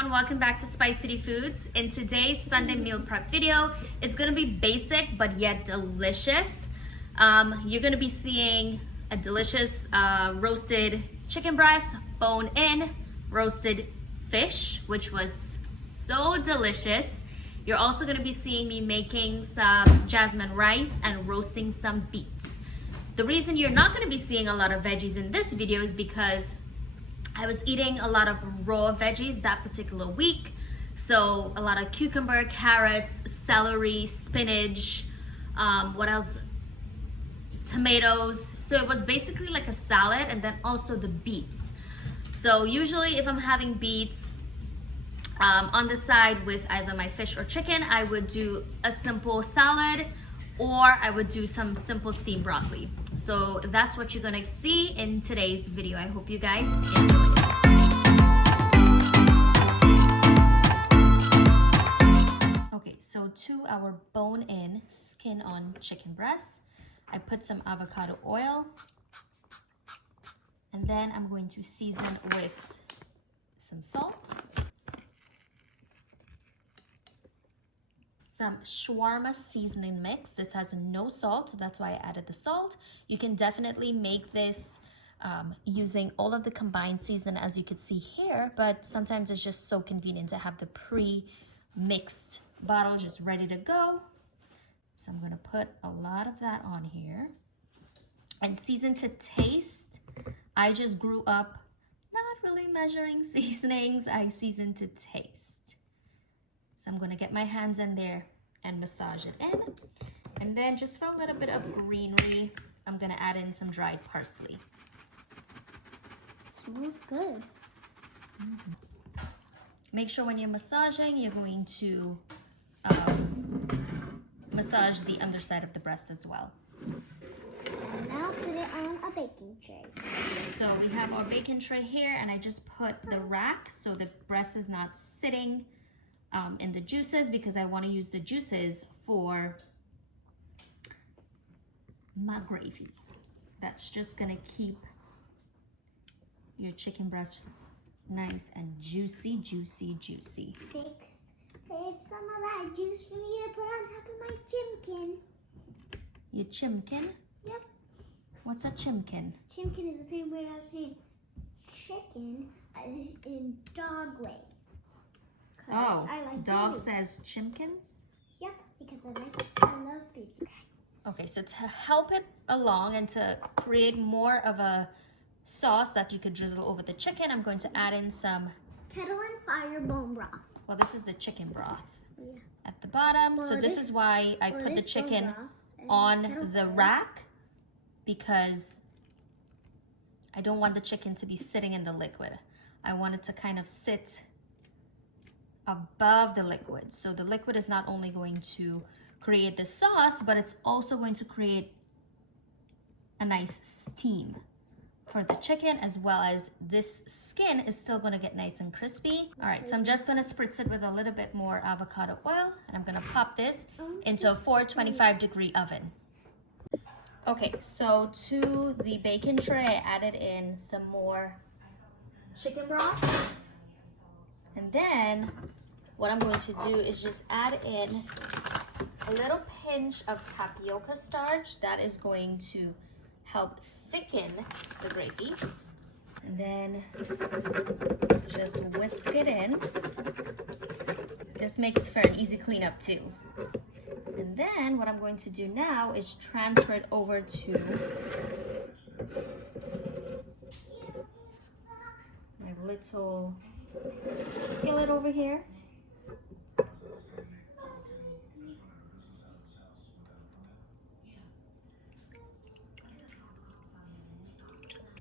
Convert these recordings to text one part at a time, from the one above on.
everyone, welcome back to Spice City Foods. In today's Sunday meal prep video, it's gonna be basic but yet delicious. You're gonna be seeing a delicious roasted chicken breast, bone in, roasted fish, which was so delicious. You're also gonna be seeing me making some jasmine rice and roasting some beets. The reason you're not gonna be seeing a lot of veggies in this video is because I was eating a lot of raw veggies that particular week. So a lot of cucumber, carrots, celery, spinach, what else? Tomatoes. So it was basically like a salad, and then also the beets. So usually if I'm having beets on the side with either my fish or chicken, I would do a simple salad, or I would do some simple steamed broccoli. So that's what you're gonna see in today's video. I hope you guys enjoy it. Okay, so to our bone-in, skin-on chicken breast, I put some avocado oil, and then I'm going to season with some salt, some shawarma seasoning mix. This has no salt, so that's why I added the salt. You can definitely make this using all of the combined season, as you could see here, but sometimes it's just so convenient to have the pre-mixed bottle just ready to go. So I'm gonna put a lot of that on here. And season to taste, I just grew up not really measuring seasonings. I season to taste. So I'm gonna get my hands in there and massage it in. And then just for a little bit of greenery, I'm gonna add in some dried parsley. Smells good. Make sure when you're massaging, you're going to massage the underside of the breast as well. And now put it on a baking tray. So we have our baking tray here, and I just put the rack so the breast is not sitting in the juices, because I want to use the juices for my gravy. That's just gonna keep your chicken breast nice and juicy, juicy, juicy. Save some of that juice for me to put on top of my chimkin. Your chimkin? Yep. What's a chimkin? Chimkin is the same way as saying chicken in dog way. Oh, I like dog baby. says chimkins? Yep, because I love baby. Okay, so to help it along and to create more of a sauce that you could drizzle over the chicken, I'm going to add in some, Kettle and fire bone broth. well, this is the chicken broth Yeah. at the bottom. Well, So it this is- is why I well, put it the is bone chicken broth and on kettle the fire. rack, because I don't want the chicken to be sitting in the liquid. I want it to kind of sit above the liquid. So the liquid is not only going to create the sauce, but it's also going to create a nice steam for the chicken, as well as this skin is still going to get nice and crispy. All right, so I'm just going to spritz it with a little bit more avocado oil, and I'm going to pop this into a 425-degree oven. Okay, so to the bacon tray, I added in some more chicken broth. And then what I'm going to do is just add in a little pinch of tapioca starch. That is going to help thicken the gravy. And then just whisk it in. This makes for an easy cleanup too. And then what I'm going to do now is transfer it over to my little skillet over here.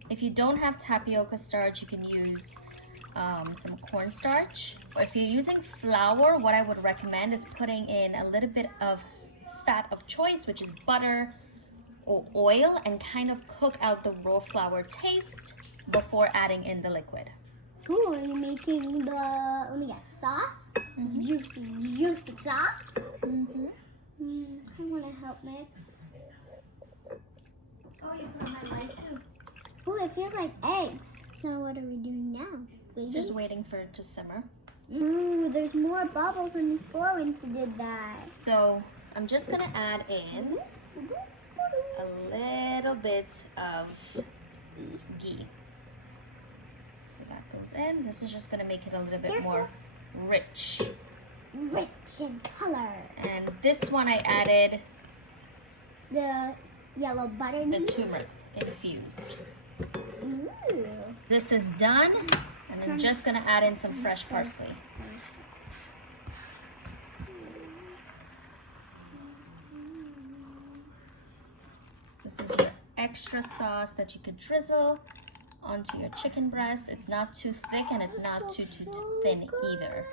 If you don't have tapioca starch, you can use some cornstarch. Or if you're using flour, what I would recommend is putting in a little bit of fat of choice, which is butter or oil, and kind of cook out the raw flour taste before adding in the liquid. Ooh, are you making the, let me guess, sauce? Juicy sauce? I want to help mix. Oh, you put on my light too. Oh, it feels like eggs. So what are we doing now? Waiting? Just waiting for it to simmer. Ooh, there's more bubbles than before when she did that. So I'm just gonna add in a little bit of ghee. So that goes in. This is just gonna make it a little bit more rich. Rich in color. And this one I added The yellow butter. the turmeric infused. Ooh. This is done, and I'm just gonna add in some fresh parsley. This is your extra sauce that you could drizzle onto your chicken breast. It's not too thick and it's not too thin either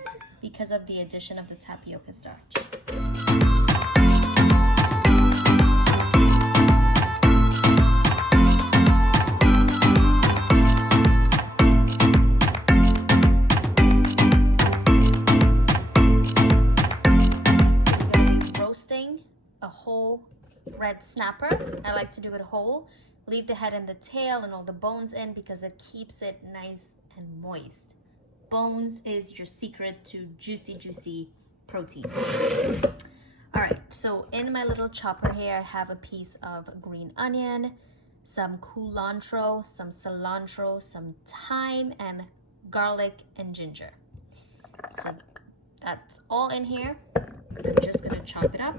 because of the addition of the tapioca starch. Roasting a whole red snapper. I like to do it whole. Leave the head and the tail and all the bones in because it keeps it nice and moist. Bones is your secret to juicy protein. All right, so in my little chopper here, I have a piece of green onion, some culantro, some cilantro, some thyme, and garlic and ginger. So that's all in here. I'm just gonna chop it up.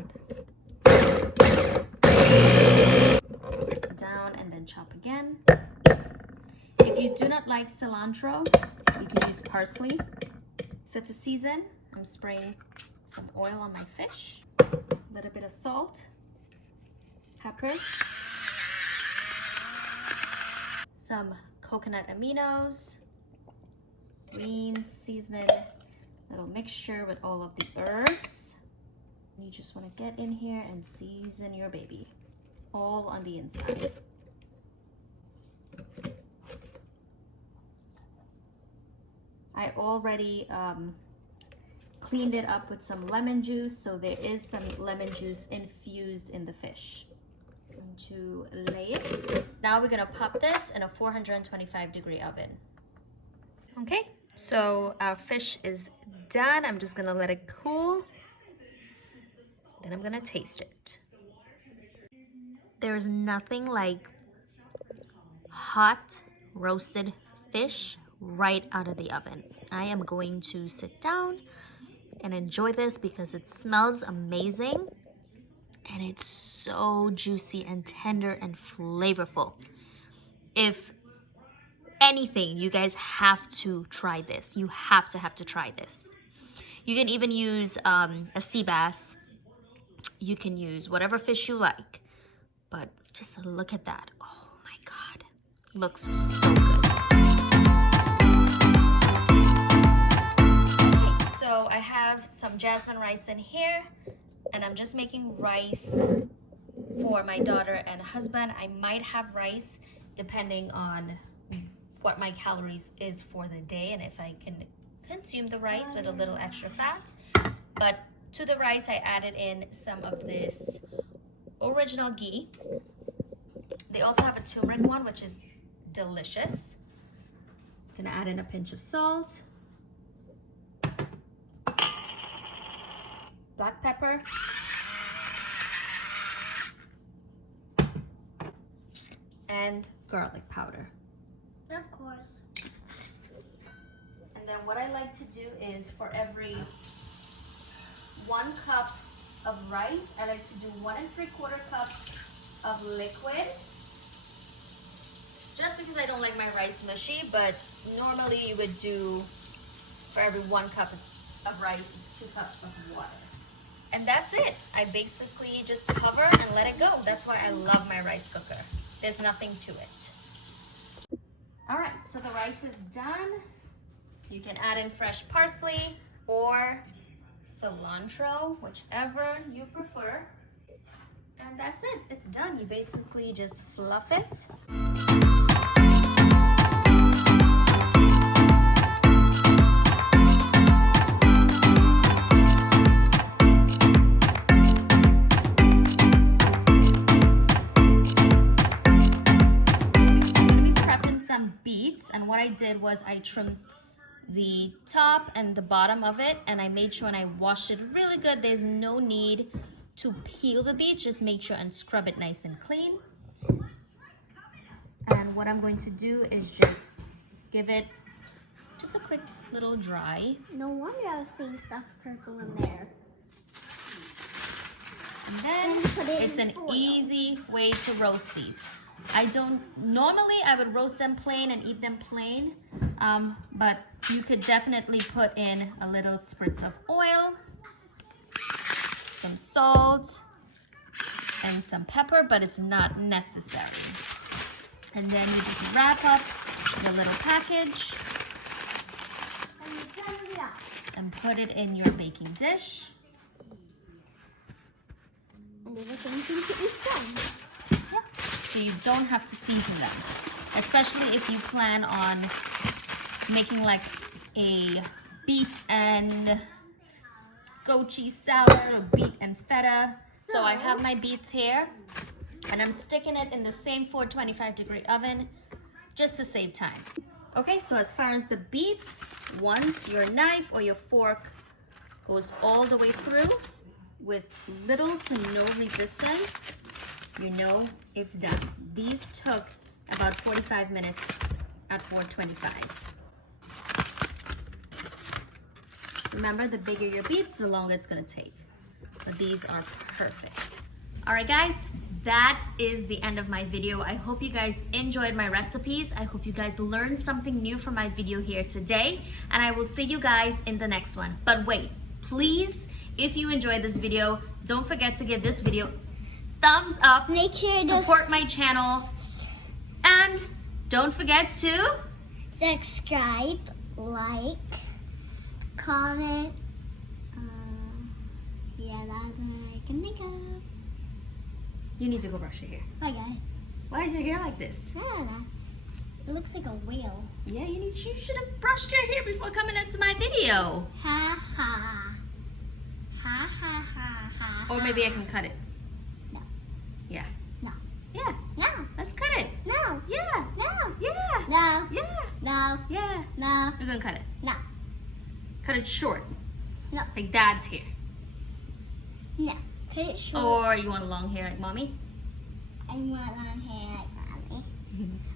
Down and then chop again. If you do not like cilantro, you can use parsley. So to season, I'm spraying some oil on my fish, a little bit of salt, pepper, some coconut aminos, green seasoning, little mixture with all of the herbs. You just want to get in here and season your baby all on the inside. I already cleaned it up with some lemon juice, so there is some lemon juice infused in the fish. And to lay it. Now we're gonna pop this in a 425-degree oven. Okay, so our fish is done. I'm just gonna let it cool. Then I'm gonna taste it. There's nothing like hot roasted fish right out of the oven. I am going to sit down and enjoy this because it smells amazing and it's so juicy and tender and flavorful. If anything, you guys have to try this. You have to try this. You can even use a sea bass. You can use whatever fish you like, but just look at that. Oh my God, looks so good. Okay, so I have some jasmine rice in here, and I'm just making rice for my daughter and husband. I might have rice depending on what my calories is for the day and if I can consume the rice with a little extra fat. But to the rice, I added in some of this original ghee. They also have a turmeric one, which is delicious. I'm gonna add in a pinch of salt, black pepper, and garlic powder. Of course. And then what I like to do is for every 1 cup of rice, I like to do 1 3/4 cups of liquid. Just because I don't like my rice mushy, but normally you would do for every 1 cup of rice, 2 cups of water. And that's it. I basically just cover and let it go. That's why I love my rice cooker. There's nothing to it. All right, so the rice is done. You can add in fresh parsley or cilantro, whichever you prefer. And that's it, it's done. You basically just fluff it. What I did was I trimmed the top and the bottom of it, and I made sure and I washed it really good. There's no need to peel the beets, just make sure and scrub it nice and clean. And what I'm going to do is just give it just a quick little dry. No wonder I was seeing soft purple in there. And then put it it's in an foil. easy way to roast these. Normally I would roast them plain and eat them plain, but you could definitely put in a little spritz of oil, some salt, and some pepper, but it's not necessary. And then you just wrap up your little package and put it in your baking dish. And leave it anything to eat them. So you don't have to season them, especially if you plan on making like a beet and goat cheese salad or beet and feta. So I have my beets here and I'm sticking it in the same 425-degree oven just to save time. Okay, so as far as the beets, once your knife or your fork goes all the way through with little to no resistance, you know it's done. These took about 45 minutes at 425. Remember, the bigger your beets, the longer it's gonna take. But these are perfect. All right, guys, that is the end of my video. I hope you guys enjoyed my recipes. I hope you guys learned something new from my video here today, and I will see you guys in the next one. But wait, please, if you enjoyed this video, don't forget to give this video thumbs up, Make sure to support my channel, and don't forget to subscribe, like, comment. Yeah, that's what I can think of. you need to go brush your hair. Bye, guys. Why is your hair like this? I don't know. It looks like a whale. Yeah, you should have brushed your hair before coming into my video. Ha ha. Ha ha ha ha. Or maybe I can cut it. No. Yeah. No. Yeah. No. Let's cut it. No. Yeah. No. Yeah. No. Yeah. No. Yeah. No. We're gonna cut it. No. Cut it short. No. Like Dad's hair. No. Cut it short. Or you want a long hair like Mommy? I want long hair like Mommy.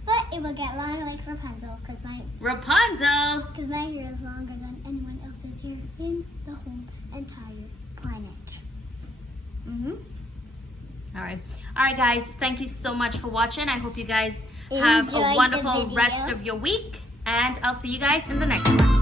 But it will get longer like Rapunzel because Rapunzel! my hair is longer than anyone else's hair in the whole entire planet. All right, guys. Thank you so much for watching. I hope you guys have Enjoyed a the wonderful video. rest of your week, and I'll see you guys in the next one.